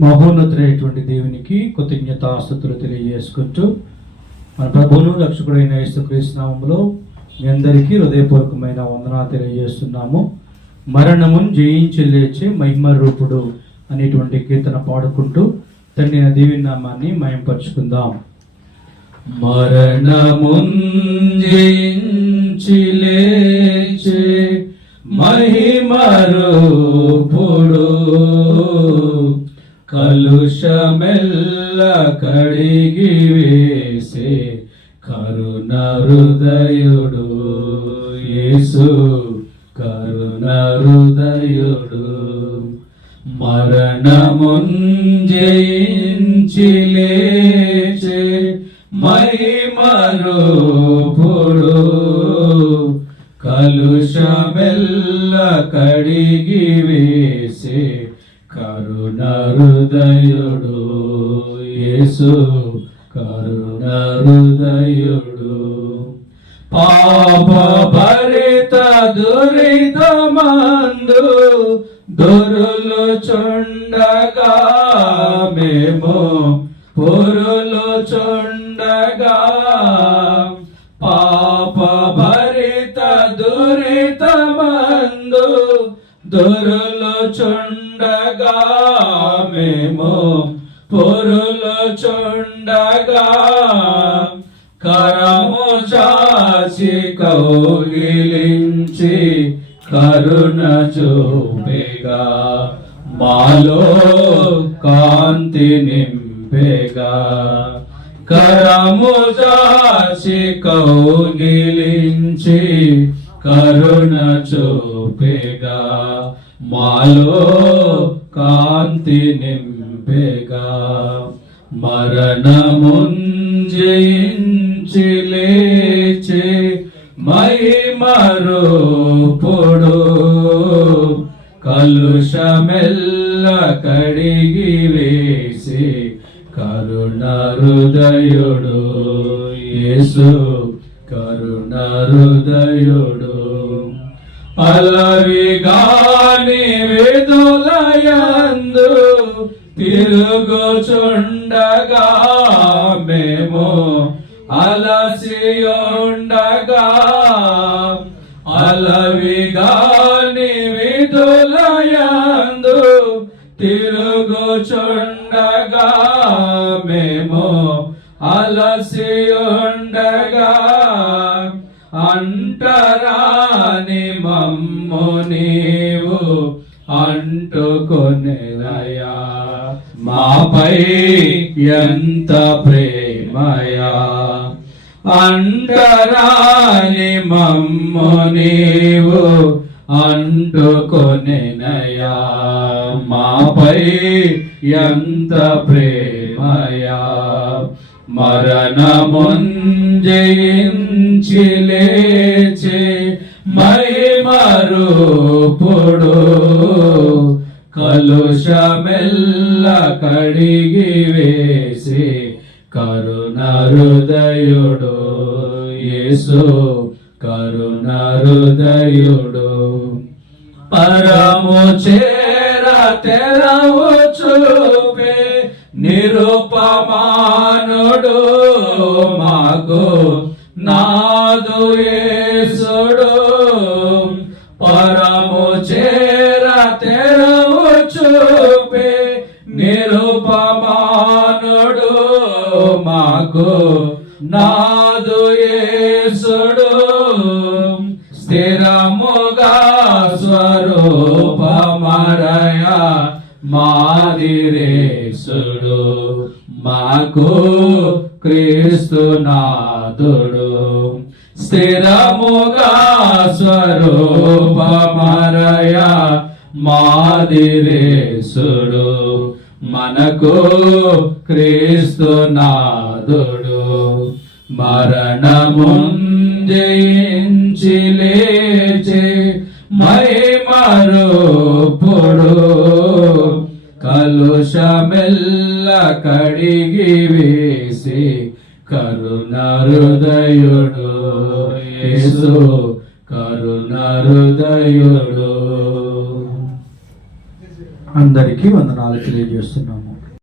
మహోన్నతుడైనటువంటి దేవునికి కృతజ్ఞతాస్తుతులు తెలియజేసుకుంటూ మన ప్రభువును రక్షకుడైన యేసుక్రీస్తు నామములో మీ అందరికీ హృదయపూర్వకమైన వందనాలు తెలియజేస్తున్నాము. మరణమును జయించి లేచే మహిమ రూపుడు అనేటువంటి కీర్తన పాడుకుంటూ తండ్రి దేవుని నామాన్ని మయంపరుచుకుందాం. మరణమును జయించి లేచే మహిమ రూపుడు కలుషమెల్ల కడిగి వేసే కరుణ హృదయుడు యేసు కరుణ హృదయుడు. మరణమును జయించి లేచే మహిమ రూపుడు కలుషమెల్ల కడిగి వేసే కరుణ హృదయుడు యేసు కరుణ హృదయుడు. పాప భరిత దురితమందు దొరులు చుండగా మేము పొరులు చుండగా పాప భరిత దురితమందు దొరులు చుండగా మేము పొరులు చుండగా కరము చాచి కౌగిలించి కరుణ చూపెగా మాలో కాంతి నింపెగా. కరము చాచి కౌగిలించి కరుణ చూపెగా మాలో కాంతి నింపెగా. మరణమును జయించి లేచే మహిమ రూపుడు కలుషమెల్ల కడిగి వేసి కరుణ హృదయుడు యేసు కరుణ హృదయుడు. అలవిగాని విధులయందు తిరుగుచుండగా మేము అలసియుండగా అలవిగాని విధులయందు తిరుగుచుండగా మేము అలసియుండగా అంటరాని మమ్ము నీవు అంటుకొనెదయా మాపై ఎంత ప్రేమయా. అంటరాని మమ్ము నీవు అంటుకొనెనయా మాపై ఎంత ప్రేమయా. మరణమును జయించి లేచే మహిమ రూపుడు కలుషమెల్ల కడిగి వేసి కరుణ హృదయుడు యేసు కరుణ హృదయుడు. పరము చేర తెరవు చూపే నిరుపమానుడు మాకు నాదు యేసుడు. పరము చేర తెరవు చూపే నిరుపమానుడు మాకు నాదు యేసుడు. స్థిరముగా స్వరూపమరయ మాదిరేసుడు మాకు క్రీస్తు నాదుడు. స్థిరముగా స్వరూపమరయ మాదిరేసుడు మనకు క్రీస్తు నాదుడు. మరణమును జయించి లేచే మహిమ రూపుడు కలుషమెల్ల కడిగి వేసి కరుణ హృదయుడు యేసు కరుణ హృదయుడు. అందరికీ వందనాలు తెలియజేస్తున్నాము.